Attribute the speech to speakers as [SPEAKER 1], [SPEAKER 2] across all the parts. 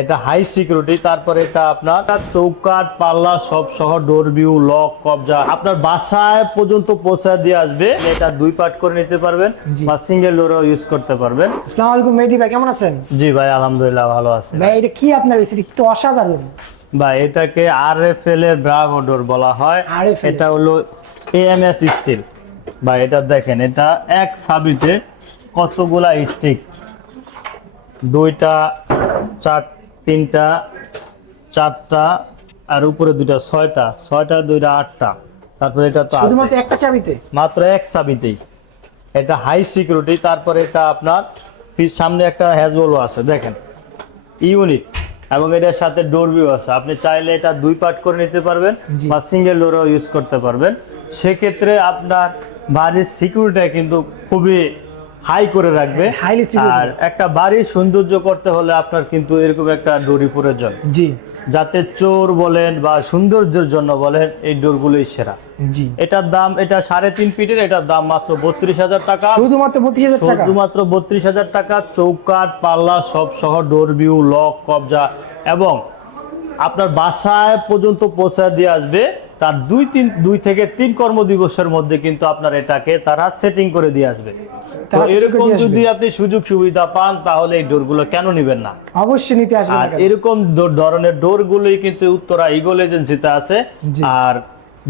[SPEAKER 1] এটা high security তারপরে এটা আপনার চৌকাট পাল্লা সব সহ ডোর ভিউ লক কবজা। আপনার বাসায় পর্যন্ত পৌঁছায় দিয়ে আসবে। এটা দুই পার্ট করে নিতে পারবেন বা সিঙ্গেল ডোরও ইউজ করতে পারবেন।
[SPEAKER 2] আসসালামু আলাইকুম মেহেদি ভাই কেমন আছেন?
[SPEAKER 1] জি ভাই আলহামদুলিল্লাহ ভালো আছে।
[SPEAKER 2] ভাই এটা কি আপনার এসি তো অসাধারণ।
[SPEAKER 1] ভাই এটাকে আর এফ এল এর ব্রাভো ডোর বলা হয়। এটা হলো এএমএস স্টিল বা এটা দেখেন এটা এক সাবিতে কতগুলা স্টিক দুইটা চার তিনটা চারটা আর উপরে দুইটা ছয়টা। ছয়টা দুইটা আটটা। তারপরে এটা তো
[SPEAKER 2] শুধুমাত্র একটা চাবিতে?
[SPEAKER 1] মাত্র এক চাবিতেই। এটা হাই সিকিউরিটি তারপরে এটা আপনার সামনে একটা হ্যাজবলও আছে দেখেন। ইউনিট এবং এটার সাথে ডোর ভিউ আছে। আপনি চাইলে এটা দুই পার্ট করে নিতে পারবেন বা সিঙ্গেল ডোরও ইউজ করতে পারবেন। সেক্ষেত্রে আপনার বাড়ির সিকিউরিটি কিন্তু খুবই হাই করে রাখবে। আর একটা বাড়ির সৌন্দর্য করতে হলে আপনার কিন্তু এরকম একটা ডোরি প্রয়োজন।
[SPEAKER 2] জি।
[SPEAKER 1] যাতে চোর বলেন বা সৌন্দর্যের জন্য বলেন এই ডোরগুলোই সেরা।
[SPEAKER 2] জি।
[SPEAKER 1] এটার দাম এটা সাড়ে তিন ফিটের এটার দাম মাত্র বত্রিশ হাজার টাকা।
[SPEAKER 2] শুধুমাত্র বত্রিশ হাজার টাকা?
[SPEAKER 1] শুধুমাত্র বত্রিশ হাজার টাকা চৌকাট পাল্লা সব সহ ডোর ভিউ লক কবজা এবং আপনার বাসায় পর্যন্ত পৌঁছায় দিয়ে আসবে তার দুই তিন দুই থেকে তিন কর্মদিবসের মধ্যে কিন্তু আপনার এটাকে তারা সেটিং করে দিয়ে আসবে। এরকম। যদি আপনি সুযোগ সুবিধা পান তাহলে এই ডোরগুলো কেন নেবেন না?
[SPEAKER 2] অবশ্যই নিতে আসবেন
[SPEAKER 1] আর এরকম ধরনের ডোরগুলোই কিন্তু উত্তরা ইগল এজেন্সিতে আছে। আর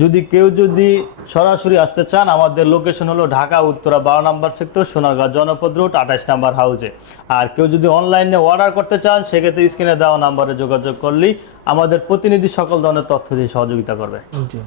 [SPEAKER 1] যদি কেউ যদি সরাসরি আসতে চান আমাদের লোকেশন হলো ঢাকা উত্তরা বারো নম্বর সেক্টর সোনারগাঁ জনপদ রোড আঠাশ নাম্বার হাউজে। আর কেউ যদি অনলাইনে অর্ডার করতে চান সেক্ষেত্রে স্ক্রিনে দেওয়া নাম্বারে যোগাযোগ করলেই আমাদের প্রতিনিধি সকল ধরনের তথ্য দিয়ে সহযোগিতা করবে।